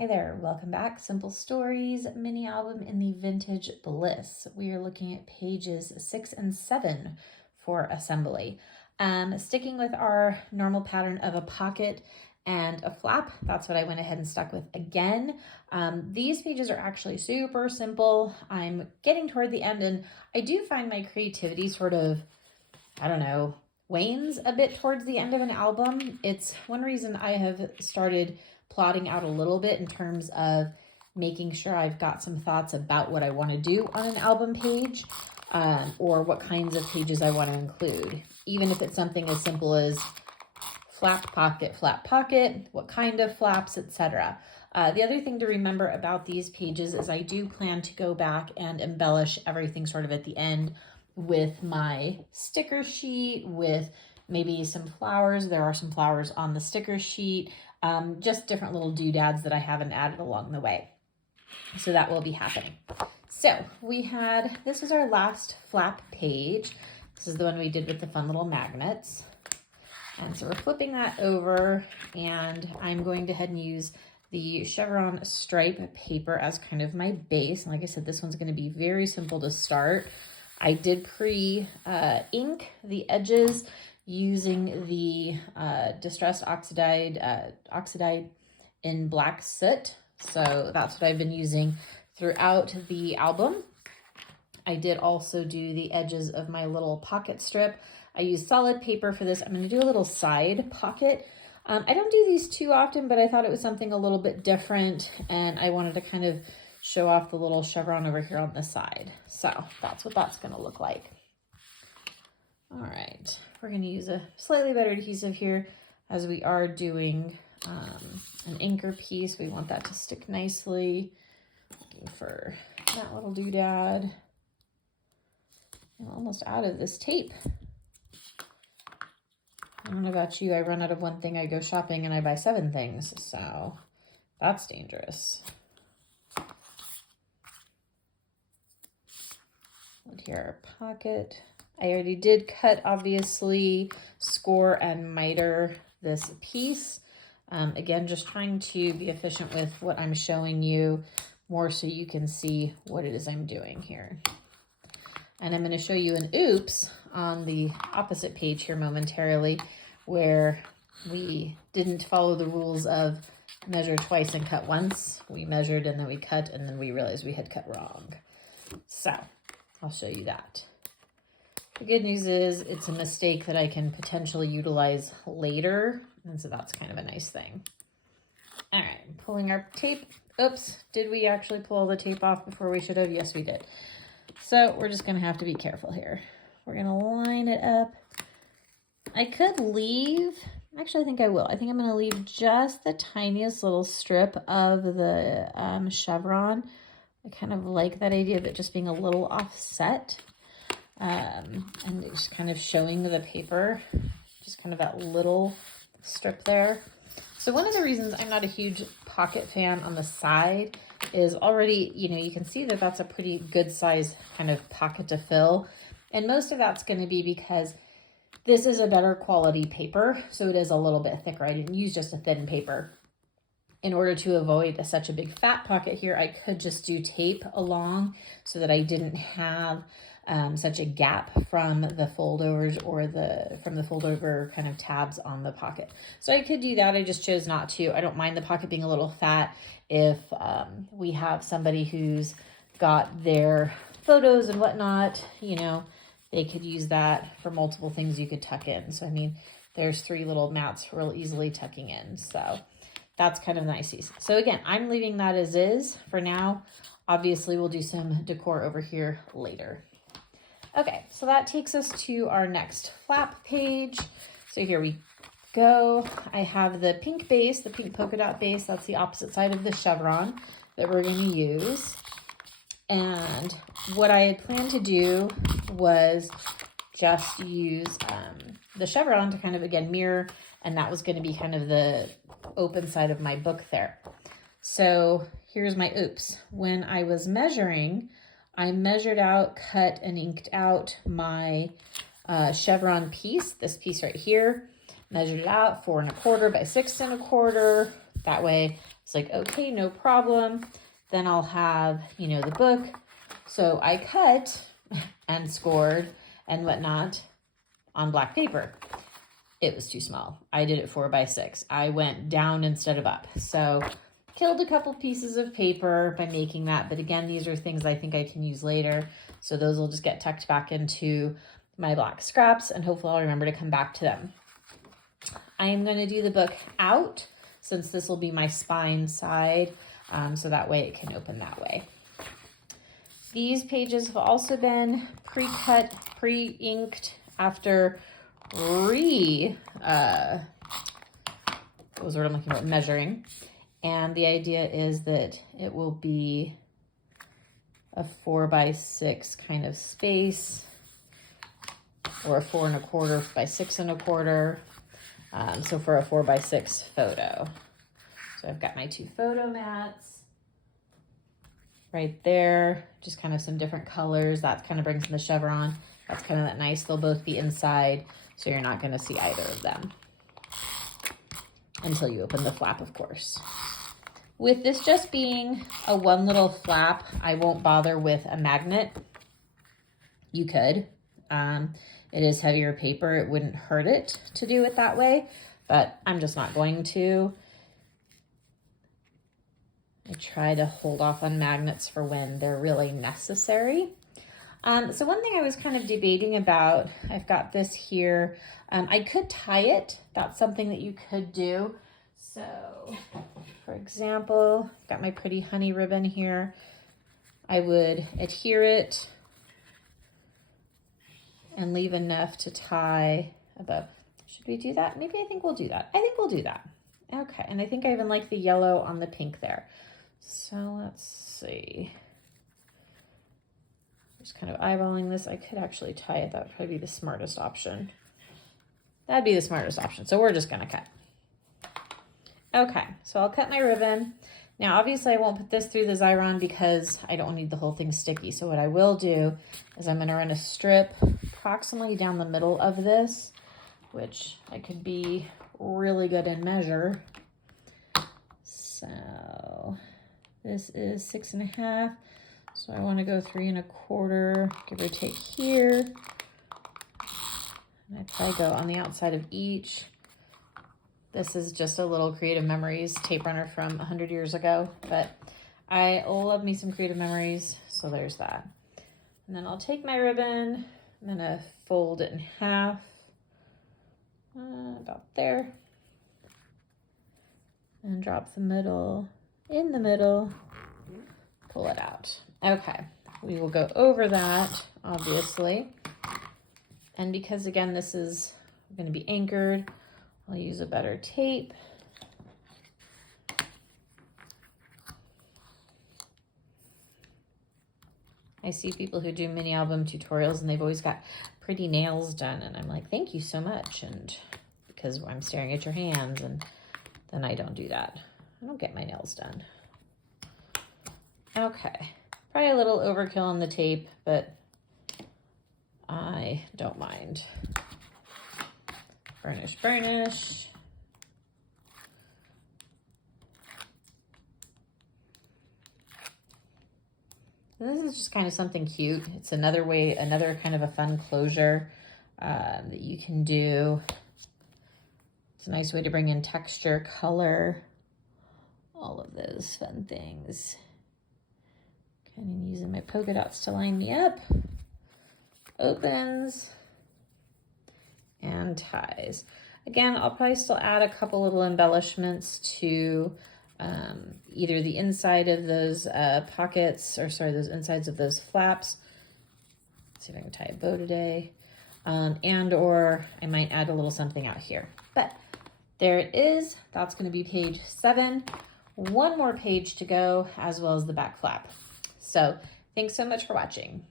Hey there, welcome back. Simple Stories mini album in the vintage Bliss. We are looking at pages 6 and 7 for assembly. Sticking with our normal pattern of a pocket and a flap, that's what I went ahead and stuck with again. These pages are actually super simple. I'm getting toward the end and I do find my creativity sort of, wanes a bit towards the end of an album. It's one reason I have started plotting out a little bit in terms of making sure I've got some thoughts about what I want to do on an album page, or what kinds of pages I want to include. Even if it's something as simple as flap pocket, what kind of flaps, etc. The other thing to remember about these pages is I do plan to go back and embellish everything sort of at the end with my sticker sheet, with maybe some flowers. There are some flowers on the sticker sheet, just different little doodads that I haven't added along the way. So that will be happening. So this was our last flap page. This is the one we did with the fun little magnets. And so we're flipping that over, and I'm going to head and use the chevron stripe paper as kind of my base. And like I said, this one's going to be very simple to start. I did ink the edges using the Distressed Oxidide in Black Soot. So that's what I've been using throughout the album. I did also do the edges of my little pocket strip. I used solid paper for this. I'm going to do a little side pocket. I don't do these too often, but I thought it was something a little bit different, and I wanted to kind of show off the little chevron over here on the side. So that's what that's going to look like. All right, we're going to use a slightly better adhesive here as we are doing an anchor piece. We want that to stick nicely. Looking for that little doodad. I'm almost out of this tape. I don't know about you, I run out of one thing, I go shopping, and I buy 7 things, so that's dangerous. Here, our pocket. I already did cut, obviously, score and miter this piece. Again, just trying to be efficient with what I'm showing you, more so you can see what it is I'm doing here. And I'm going to show you an oops on the opposite page here momentarily, where we didn't follow the rules of measure twice and cut once. We measured and then we cut, and then we realized we had cut wrong. So I'll show you that. The good news is it's a mistake that I can potentially utilize later, and so that's kind of a nice thing. All right, pulling our tape. Oops, did we actually pull all the tape off before we should have? Yes, we did. So we're just gonna have to be careful here. We're gonna line it up. I could leave, actually I think I will. I think I'm gonna leave just the tiniest little strip of the chevron. I kind of like that idea of it just being a little offset, and just kind of showing the paper, just kind of that little strip there. So one of the reasons I'm not a huge pocket fan on the side is already, you can see that that's a pretty good size kind of pocket to fill. And most of that's going to be because this is a better quality paper, so it is a little bit thicker. I didn't use just a thin paper. In order to avoid such a big fat pocket here, I could just do tape along so that I didn't have such a gap from the foldovers or from the foldover kind of tabs on the pocket. So I could do that. I just chose not to. I don't mind the pocket being a little fat if we have somebody who's got their photos and whatnot, they could use that for multiple things you could tuck in. So, I mean, there's 3 little mats real easily tucking in. So that's kind of nice. So again, I'm leaving that as is for now. Obviously, we'll do some decor over here later. Okay, so that takes us to our next flap page. So here we go. I have the pink base, the pink polka dot base. That's the opposite side of the chevron that we're going to use. And what I had planned to do was just use the chevron to kind of, again, mirror, and that was going to be kind of the open side of my book there. So here's my oops. When I was measuring, I measured out, cut, and inked out my chevron piece, this piece right here, measured it out 4 1/4 by 6 1/4. That way It's like, okay, no problem. Then I'll have, you know, the book. So I cut and scored and whatnot on black paper. It was too small. I did it 4 by 6. I went down instead of up. So killed a couple pieces of paper by making that. But again, these are things I think I can use later. So those will just get tucked back into my black scraps, and hopefully I'll remember to come back to them. I am going to do the book out, since this will be my spine side, so that way it can open that way. These pages have also been pre-cut, pre-inked after what was the word I'm looking for? Measuring. And the idea is that it will be a 4 by 6 kind of space, or a 4 1/4 by 6 1/4. So for a 4 by 6 photo. So I've got my 2 photo mats right there, just kind of some different colors. That kind of brings in the chevron. That's kind of that nice. They'll both be inside, so you're not going to see either of them until you open the flap, of course. With this just being a one little flap, I won't bother with a magnet. You could. It is heavier paper. It wouldn't hurt it to do it that way, but I'm just not going to. I try to hold off on magnets for when they're really necessary. So one thing I was kind of debating about, I've got this here. I could tie it. That's something that you could do. So, for example, I've got my pretty honey ribbon here. I would adhere it and leave enough to tie above. Should we do that? Maybe I think we'll do that. I think we'll do that. Okay, and I think I even like the yellow on the pink there. So let's see. Just kind of eyeballing this. I could actually tie it. That would probably be the smartest option. That'd be the smartest option. So we're just gonna cut. Okay, so I'll cut my ribbon. Now, obviously I won't put this through the Xyron because I don't need the whole thing sticky. So what I will do is I'm gonna run a strip approximately down the middle of this, which I could be really good in measure. So this is 6 1/2. So I want to go 3 1/4, give or take here. And I probably go on the outside of each. This is just a little Creative Memories tape runner from 100 years ago, but I love me some Creative Memories, so there's that. And then I'll take my ribbon, I'm gonna fold it in half, about there, and drop the middle in the middle, pull it out. Okay, we will go over that, obviously. And because again, this is gonna be anchored, I'll use a better tape. I see people who do mini album tutorials and they've always got pretty nails done. And I'm like, thank you so much. And because I'm staring at your hands, and then I don't do that. I don't get my nails done. Okay, probably a little overkill on the tape, but I don't mind. Burnish, burnish. This is just kind of something cute. It's another way, another kind of a fun closure that you can do. It's a nice way to bring in texture, color, all of those fun things. Kind of using my polka dots to line me up. Opens and ties. Again, I'll probably still add a couple little embellishments to either the inside of those pockets, or sorry, those insides of those flaps. Let's see if I can tie a bow today. And or I might add a little something out here. But there it is. That's going to be page 7. One more page to go, as well as the back flap. So thanks so much for watching.